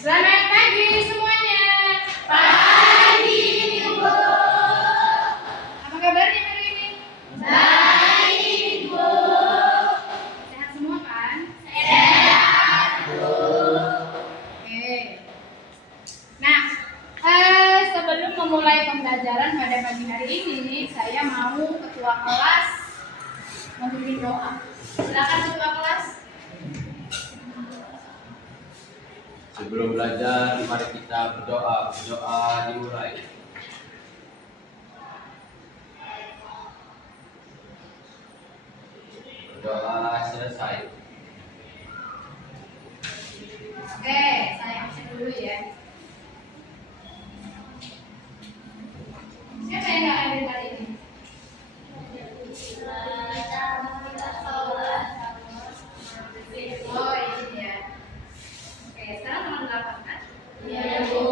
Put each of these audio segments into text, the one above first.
Selamat pagi semuanya. Pagi, Bu. Apa kabarnya hari ini? Baik, Bu. Sehat semua kan? Sehat, Bu. Oke. Nah, sebelum memulai pembelajaran pada pagi hari ini, saya mau ketua kelas memimpin doa. Silakan ketua kelas. Sebelum belajar, mari kita berdoa. Berdoa dimulai. Berdoa selesai. Oke, saya absen dulu ya. Siapa yang nggak hadir kali ini? Oh, ini ya. Oke, sekarang tanggal 8 kan? Iya, Bu.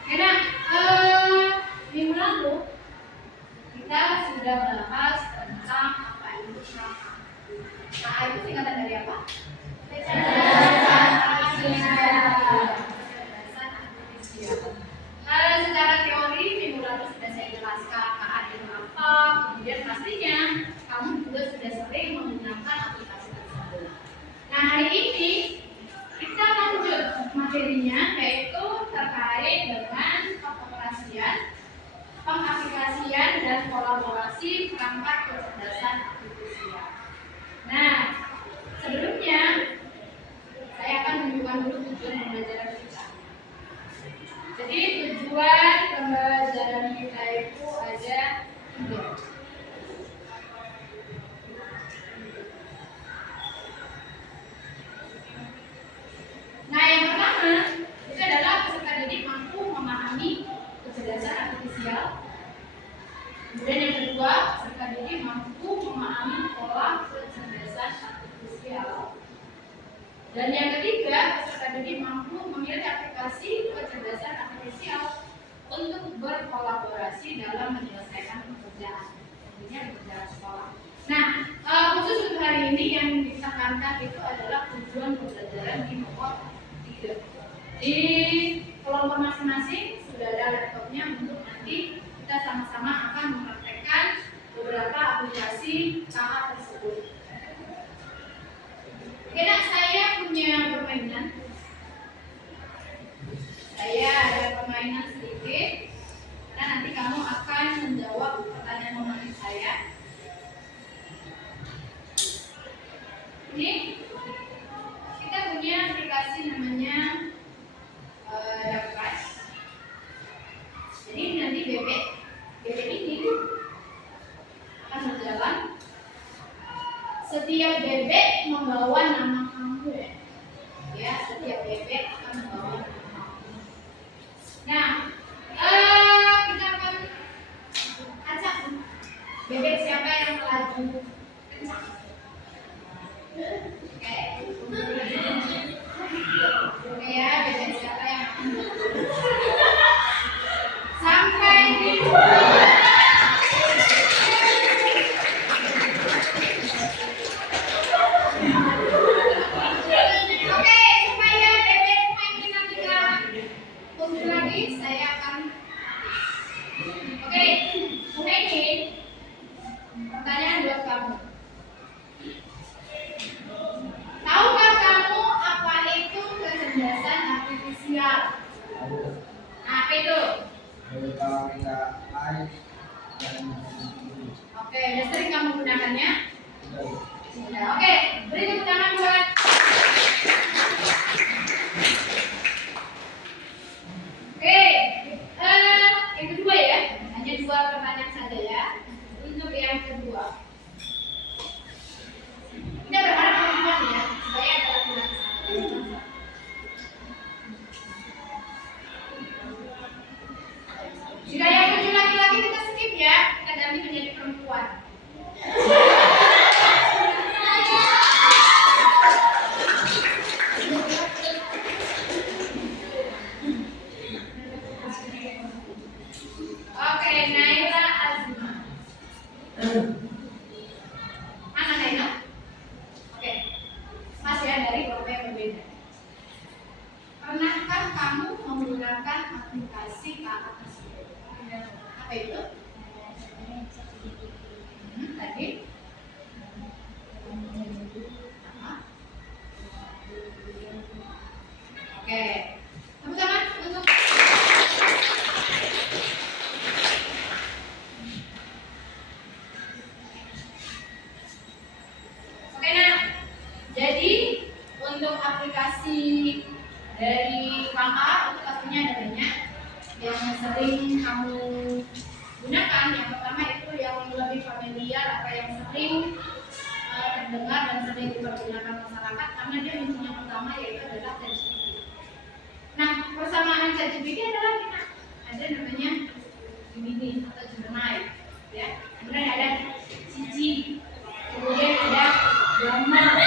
Oke, nah, minggu lalu kita sudah bahas tentang apa itu KA. KA itu singkatan dari apa? Kecerdasan artifisial. Kecerdasan artifisial. Secara teori minggu lalu sudah saya jelaskan KA itu apa. Kemudian pastinya kamu juga sudah sering menggunakan aplikasi tersebut. Nah, hari ini kita lanjut materinya, yaitu terkait dengan pengaplikasian dan kolaborasi perangkat kecerdasan artifisial. Nah, sebelumnya saya akan menunjukkan dulu tujuan pembelajaran kita. Jadi tujuan pembelajaran kita itu ada 3. Nah, yang pertama itu adalah peserta didik mampu memahami kecerdasan artifisial. Kemudian yang kedua, peserta didik mampu memahami pola kecerdasan artifisial. Dan yang ketiga, peserta didik mampu memilih aplikasi kecerdasan artifisial untuk berkolaborasi dalam menyelesaikan pekerjaan, tentunya di pekerjaan sekolah. Nah, khusus untuk hari ini yang ditekankan itu adalah tujuan pembelajaran di nomor 3. Di kelompok masing-masing sudah ada laptopnya untuk nanti kita sama-sama akan mempraktekkan beberapa aplikasi KA tersebut. Oke, nah, saya punya permainan. Saya ada permainan sedikit. Karena nanti kamu akan menjawab pertanyaan memakai saya. Ini kita punya aplikasi namanya Dapras. Jadi nanti bebek ini akan berjalan. Setiap bebek membawa nama kamu ya. Ya, setiap bebek akan membawa nama kamu. Nah, kita akan acak bebek siapa yang melaju kencang. Oke ya, bebek siapa yang akan melaju sampai di Oke, supaya bebek main nanti gak mundur lagi, saya akan. Oke, ini pertanyaan buat kamu. Tahukah kamu apa itu kecerdasan artifisial? Nah, apa itu? Oke, udah sering kamu gunakannya? Sudah. Oke, beri tepuk tangan buat. Oke, yang kedua ya, hanya 2 pertanyaan saja ya. Untuk yang kedua, kita berharap teman-teman ya, supaya ada laki-laki. Jika yang 7 laki-laki kita skip ya, kita ganti menjadi perempuan. Oke, Naila Azma. Mana Naila? Oke, Mas ya dari kelompok yang berbeda. menggunakan aplikasi KA tersebut. Apa itu? Tadi? Oke, tepuk tangan untuk Oke, nah, jadi untuk aplikasi dari KA itu pastinya ada banyak yang sering kamu gunakan. Yang pertama itu yang lebih familiar atau yang sering terdengar dan sering dipergunakan masyarakat karena dia muncul yang pertama yaitu adalah ChatGPT. Nah, persamaan ChatGPT adalah kita ada namanya Gemini atau Gemini, ya. Kemudian ada Cici, kemudian ada Gamma,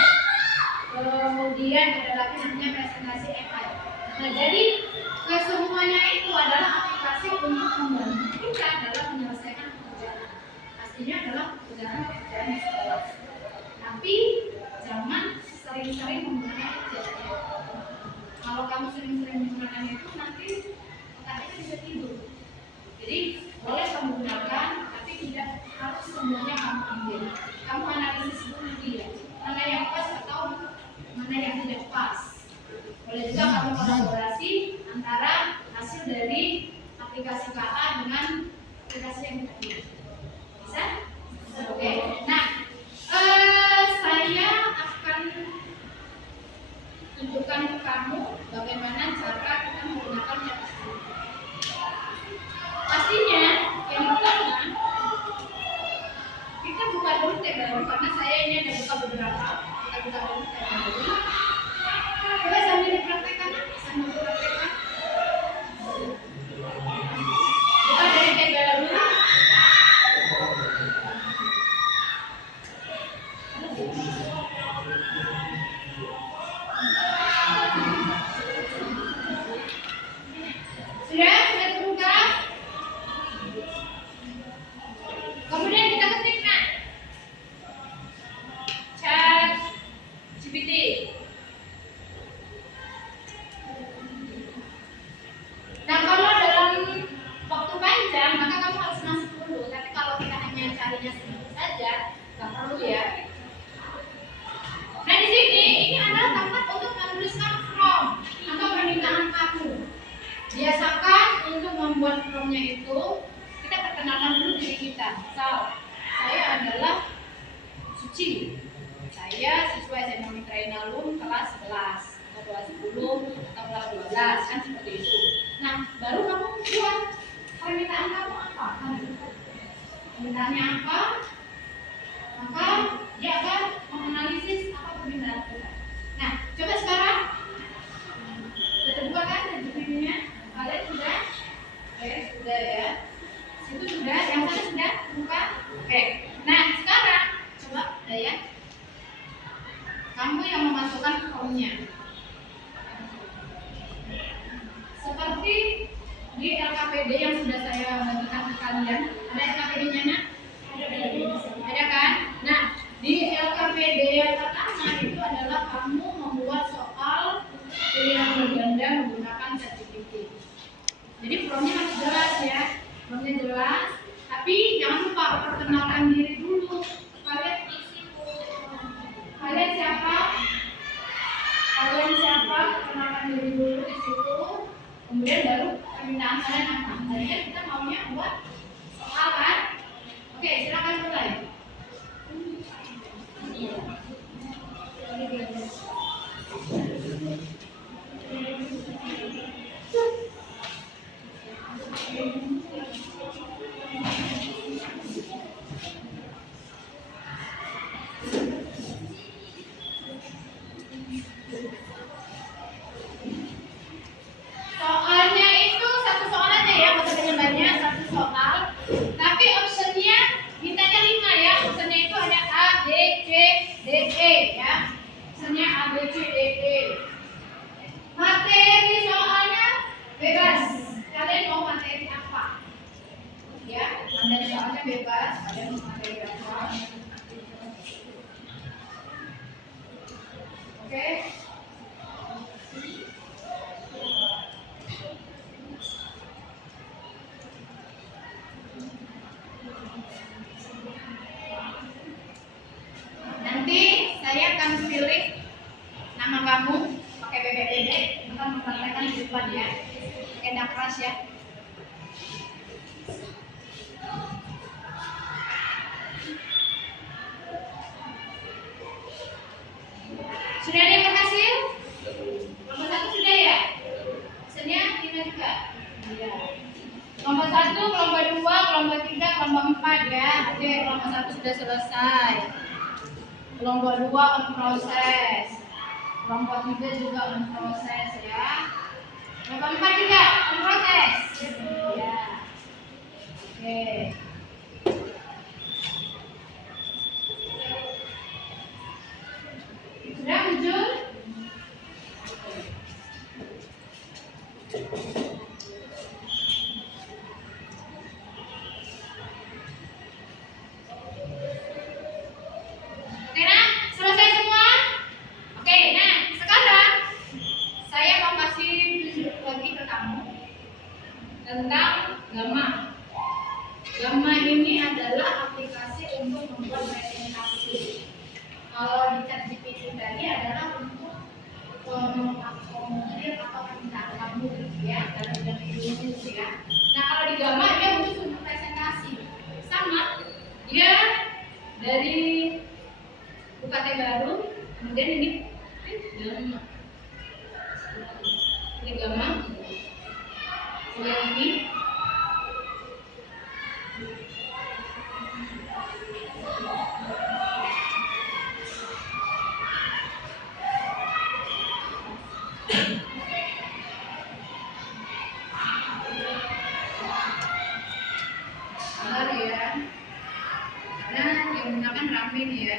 kemudian ada lagi namanya presentasi AI. Nah, jadi kesemuanya itu adalah aplikasi untuk membantu kita dalam menyelesaikan pekerjaan. Pastinya adalah pekerjaan di sekolah. Tapi jangan sering-sering menggunakan gadgetnya. Kalau kamu sering-sering menggunakan itu nanti otaknya bisa tidur. Jadi boleh kamu gunakan, tapi tidak harus semuanya kamu ambil. Kamu analisis dulu dia, mana yang pas atau mana yang tidak pas. Boleh juga kamu kolaborasi antara hasil dari aplikasi KA dengan aplikasi yang kita pilih. Bisa? Oke. Nah, saya akan tunjukkan ke kamu bagaimana cara kita menggunakan ChatGPT. Pastinya yang pertama kita buka dulu tab baru karena saya ini ada buka beberapa. Kita buka dulu tab baru. Coba sambil dipraktekkan, sambil dipraktekkan. Buka dari tab baru. Sudah terbuka? Kemudian kita ketik ChatGPT. Nah, kalau dalam waktu panjang maka kamu harus masuk dulu. Tapi kalau kita hanya carinya sedikit saja, nggak perlu ya. Nah, di sini ini adalah tempat untuk menuliskan prompt atau permintaan kamu. Biasakan untuk membuat prompt-nya itu kita perkenalkan dulu diri kita. Misal, saya adalah Suci. Saya siswa SMA Mitra Inalum kelas 11 atau kelas 10 atau kelas 12 kan seperti itu. Nah, baru kamu buat permintaan kamu apa? Permintaannya apa? Maka dia akan menganalisis apa permintaan kita. Nah, coba sekarang kita buka kan ChatGPT-nya. Kalian sudah? Oke, sudah ya. Situ sudah, yang sana sudah buka. Oke. Nah, sekarang coba ya. Kamu yang memasukkan formnya. Seperti di LKPD yang sudah saya bagikan ke kalian. Ada LKPD-nya, Nak? Ada kan? Nah, di LKPD yang pertama itu adalah kamu membuat soal pilihan berganda menggunakan ChatGPT. Jadi prompt-nya harus jelas ya. Prompt-nya jelas, tapi jangan lupa perkenalkan diri dulu. Kalian siapa? Perkenalkan diri dulu di situ. Kemudian baru permintaan kalian apa? Tadi kan kita maunya buat soal kan? Oke, silakan mulai. Soalnya itu satu soal aja ya, nggak usah banyak-banyak, satu soal. Tapi optionnya mintanya 5 ya. Optionnya itu ada A, B, C, D, E ya. Optionnya A, B, C, D, E. Materi soalnya bebas. Kalian mau materi apa? Ya, materi soalnya bebas. Kalian mau materi apa? Oke. sama kamu pakai bebek-bebek akan mempraktekkan di depan ya. Pakai keras ya. Sudah ada yang berhasil? Nomor 1 sudah ya? Hasilnya 5 juga? Iya. Kelompok 1, kelompok 2, kelompok 3, kelompok 4 ya. Oke, kelompok 1 sudah selesai. Kelompok 2 on proses. Kelompok 3 juga on proses ya. Kelompok 4 juga on proses. Ya. Oke. Sudah muncul? Oke, nah, selesai semua? Oke, nah, sekarang saya mau kasih tunjuk lagi ke kamu tentang Gamma. Gamma ini adalah aplikasi untuk membuat presentasi. Kalau di ChatGPT tadi adalah untuk mengakomodir atau permintaan kamu ya dalam bidang ilmu ya. Nah, kalau di Gamma dia khusus untuk presentasi. Sama, dia dari UKT baru, kemudian ini Gamma. Ini Gamma. Kemudian ini benar ya. Nah, yang menggunakan rame nih ya.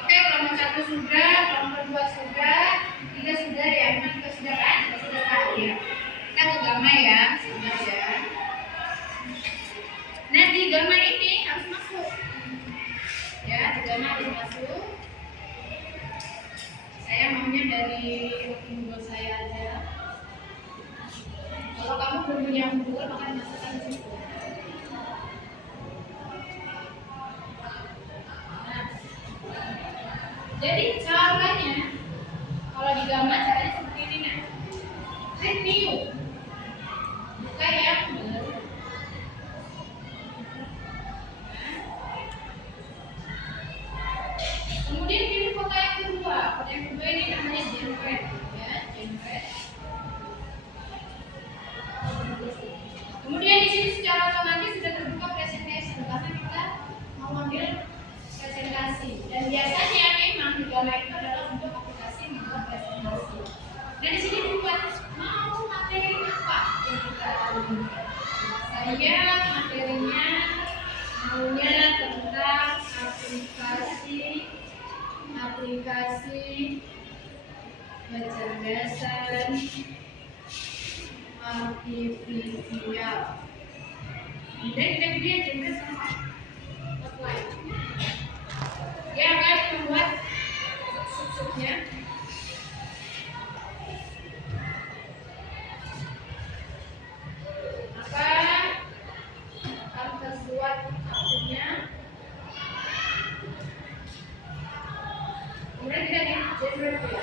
Oke, kelompok 1 sudah, kelompok 2 sudah, 3 sudah ya. Memang kita sudah kan? Kita sudah tahu ya. Kita ke Gamma ya, sudah ya. Nah, di Gamma ini harus masuk. Ya, di Gamma harus masuk. Saya maunya dari Google saya aja. Kalau kamu belum punya Google, maka dimasukkan di situ. Nah, jadi caranya, kalau di Gamma caranya seperti ini nah. Klik new, buka yang baru. Kemudian pilih foto yang kedua. Foto yang kedua ini namanya generate, ya, generate. Kemudian di sini secara otomatis sudah terbuka presentation karena kita mau ambil presentasi. Dan biasanya memang di Gamma itu adalah untuk aplikasi membuat presentasi. Dan di sini dibuat mau materi apa yang kita lakukan. Saya materinya maunya tentang aplikasi kecerdasan artifisial. Kemudian kita pilih generate sama outline. Dia akan membuat sub-subnya. Akan terbuat akunnya. Kemudian kita di generate ya.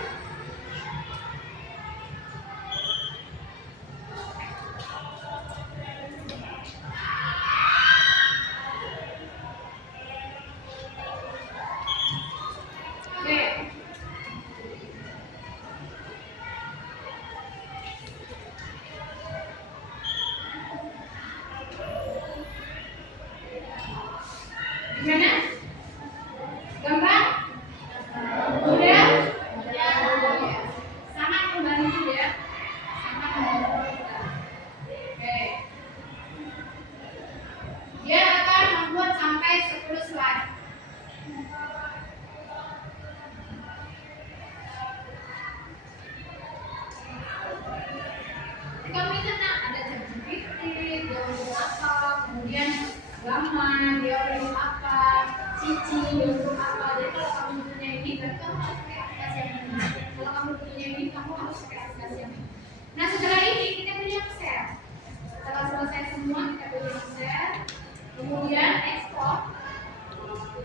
Gimana? Gampang? Mudah? Sangat membantu ya. Sangat membantu kita. Oke. Dia akan membuat sampai 10 slide. Kamu lihat nah, ada ChatGPT, dia untuk apa, kemudian Gamma, dia untuk apa, Cici, dia untuk apa. Jadi kalau kamu punya ini, berarti kamu harus pakai aplikasi yang ini. Kalau kamu punya ini, kamu harus pakai aplikasi yang ini. Nah, setelah ini kita pilih yang share. Setelah selesai semua, kita pilih yang share, kemudian ekspor.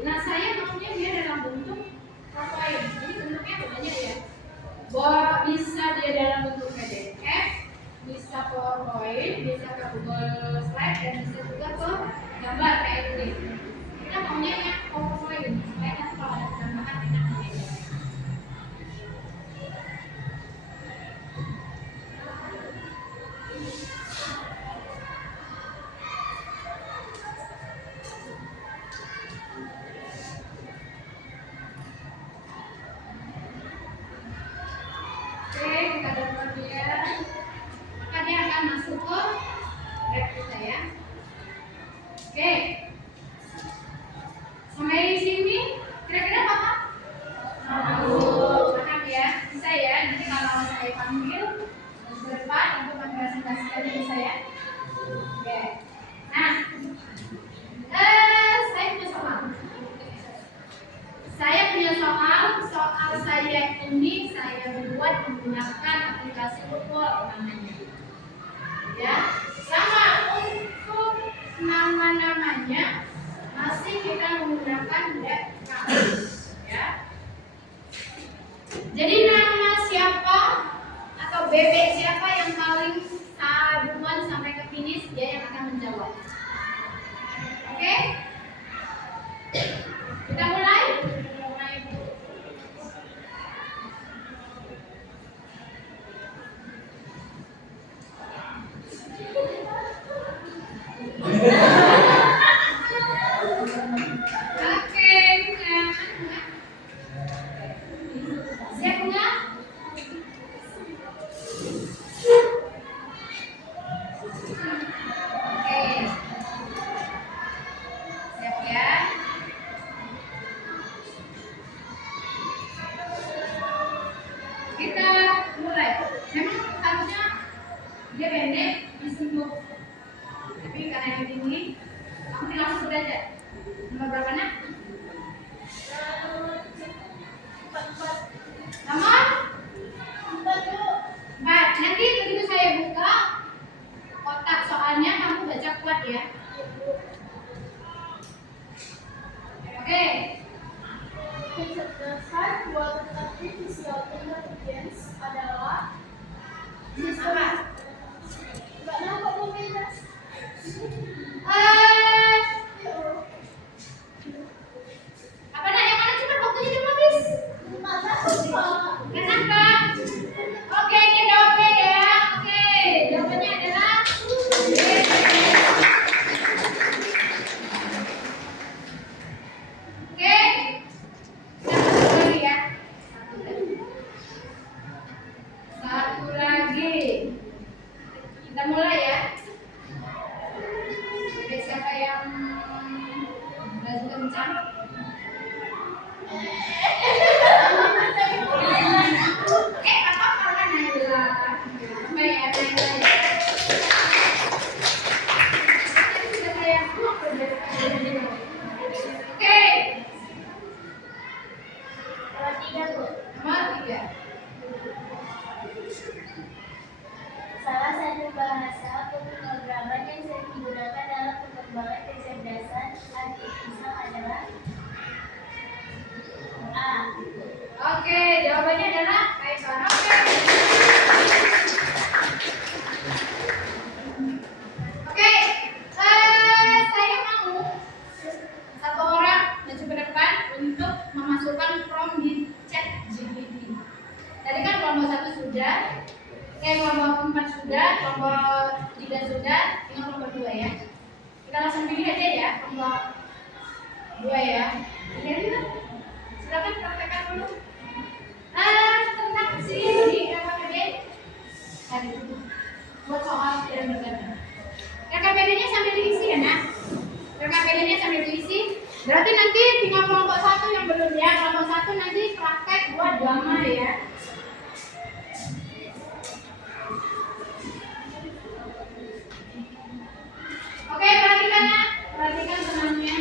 Nah, saya mau soal saya ini saya buat menggunakan aplikasi Google namanya. Ya, sama untuk nama-namanya masih kita menggunakan database. Ya. Jadi nama siapa atau bebek siapa yang paling duluan sampai ke finish dia yang akan menjawab. Oke? Kita mulai. Kita mulai. Memang harusnya dia pendek disebut, tapi karena ini tinggi, kamu langsung belajar. Nomor berapa nak? Nomor 4. Nanti begitu saya buka kotak soalnya kamu baca kuat ya. Oke. Kecerdasan kualitatif visual intelligence adalah Apa? nggak nampak mobilnya. Apa nak yang mana cepat waktunya udah habis? Nggak tahu Pak. Kenapa? Oke, ini jawabnya ya. Oke, jawabannya adalah Oke. Satu lagi ya. Satu lagi. Kita mulai ya. Bebek siapa yang lagi kencang? Apa karena Naila? Apa ya Naila? Sudah saya blok Oke. Nomor 3 Bu. Nomor 3. Salah satu bahasa pemrograman yang sering digunakan dalam pengembangan kecerdasan artifisial adalah A. Oke, jawabannya adalah Python. Oke, saya mau satu orang maju ke depan untuk memasukkan prompt di chat GPT. Tadi kan kelompok 1 sudah, kelompok 4 sudah, kelompok 3 sudah, tinggal kelompok 2 ya. Kita langsung pilih aja ya, kelompok 2 ya. Jadi silakan praktekkan dulu. Tentang sini di RKPD tadi buat soal yang berganda. RKPD-nya sambil diisi ya nak. RKPD-nya sambil diisi. Berarti nanti tinggal kelompok 1 yang belum ya. Kelompok 1 nanti praktek buat gambar ya. Oke, perhatikan nak. Perhatikan temannya.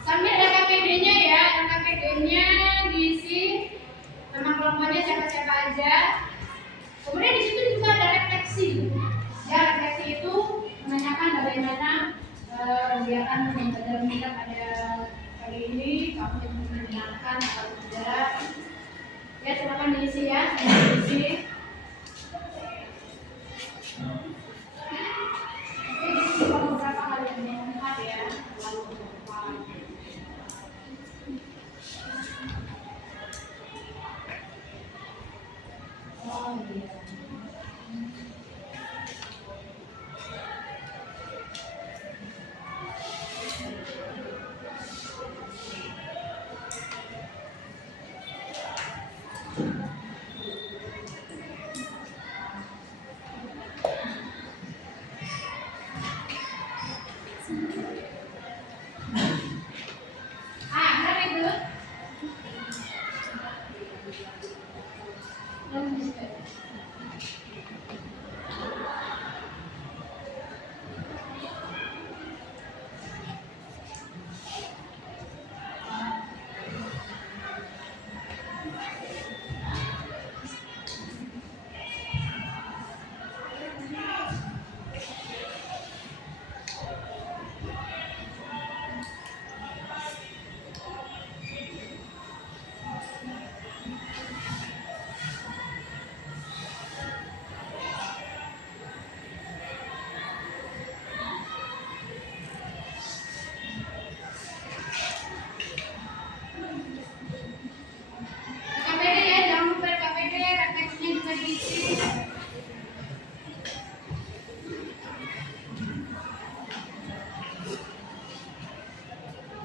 Sambil RKPD-nya ya, RKPD-nya diisi nama kelompoknya siapa-siapa aja. Kemudian di situ juga ada refleksi. Ya, refleksi itu menanyakan bagaimana kegiatan belajar minat pada kali ini, kamu menyenangkan atau tidak. Ya, silakan diisi ya, diisi. Diisi beberapa kali yang 4 ya, lalu 4. Oh iya.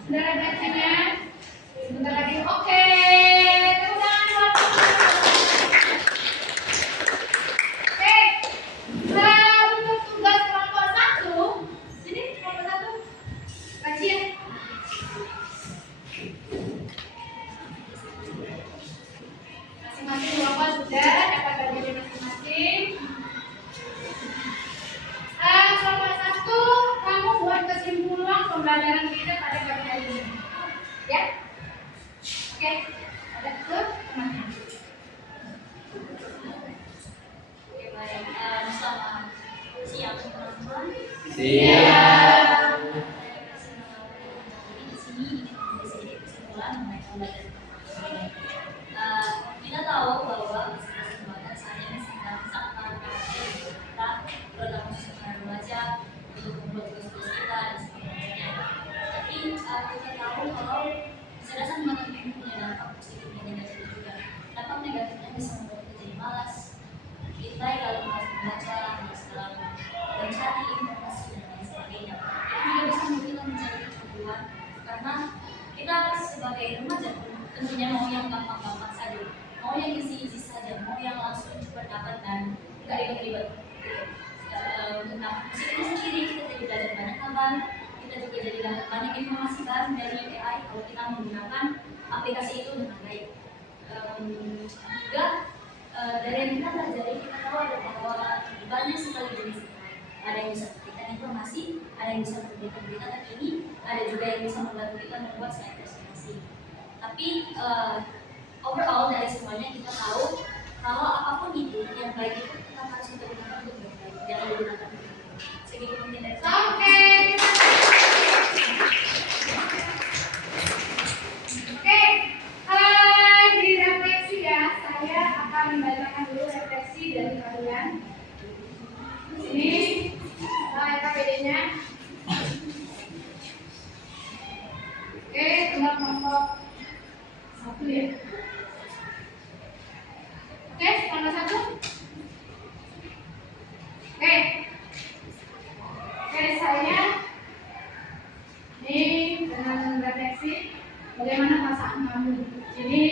Sudah redaksinya? Sebentar lagi. Oke. Tepuk tangan buat Oke. Untuk tugas kelompok 1, sini kelompok 1. Kajian. Masing-masing kelompok sudah dapat bagian masing-masing. Kelompok 1, kamu buat kesimpulan pembelajaran kita pada pagi hari ini. Ya? Oke. Ada ke mana? Oke, baik. Selamat siang teman-teman. Siap. Di sini sedikit kesimpulan mengenai pembelajaran kemarin. Kita tahu bahwa kesempatan saat ini sedang sangat kita terutama secara belajar untuk membuat tugas kita dan sebagainya. Tapi kita tahu kalau kecerdasan matematika ini punya dampak positif dan negatif juga. Dampak negatifnya bisa membuat kita jadi malas, kita kalau malas membaca, malas dalam mencari informasi dan lain sebagainya. Itu juga bisa membuat kita mencari kecanduan karena kita sebagai remaja tentunya mau yang gampang-gampang saja, mau yang easy-easy saja, mau yang langsung cepat dapat dan nggak ribet-ribet. Tentang musik ini sendiri kita jadi belajar banyak hal, kita juga jadi dapat banyak informasi baru dari AI kalau kita menggunakan aplikasi itu dengan baik. Juga dari yang kita pelajari kita tahu ada bahwa banyak sekali jenis AI. Ada yang bisa memberikan informasi, ada yang bisa memberikan berita terkini, ada juga yang bisa membantu kita membuat slide presentasi. Tapi overall dari semuanya kita tahu kalau apapun itu yang baik itu kita harus kita gunakan untuk yang baik, jangan digunakan untuk yang buruk. Segitu mungkin dari saya. Oke. Oke. Di refleksi ya, saya akan membacakan dulu refleksi dari kalian. Sini, KPD-nya. Oke, tinggal kelompok 1 ya. Oke, kelompok 1. Oke. Oke, saya ini dengan refleksi bagaimana perasaan kamu. Jadi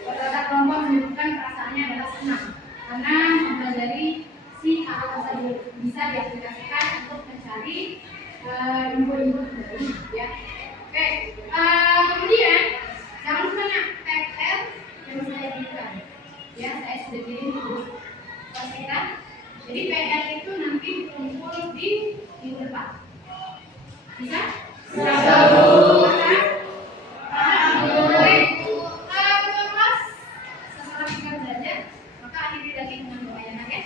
rata-rata kelompok menyebutkan perasaannya adalah senang karena mempelajari si hal tersebut bisa diaplikasikan untuk mencari info-info baru ya. Oke, kemudian jangan lupa PR yang saya berikan ya, saya sudah kirim di grup kelas kita. Jadi PR itu nanti dikumpul di minggu depan. Bisa? Bisa. Setelah kita belajar, maka akhiri lagi dengan doa ya, nak ya.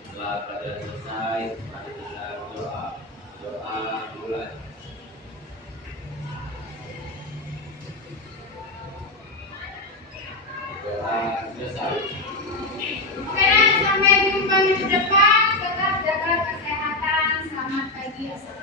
Setelah pelajaran selesai, mari kita berdoa. Doa mulai. Doa selesai. Oke, sampai jumpa minggu depan. Tetap jaga kesehatan. Selamat pagi. Assalamualaikum.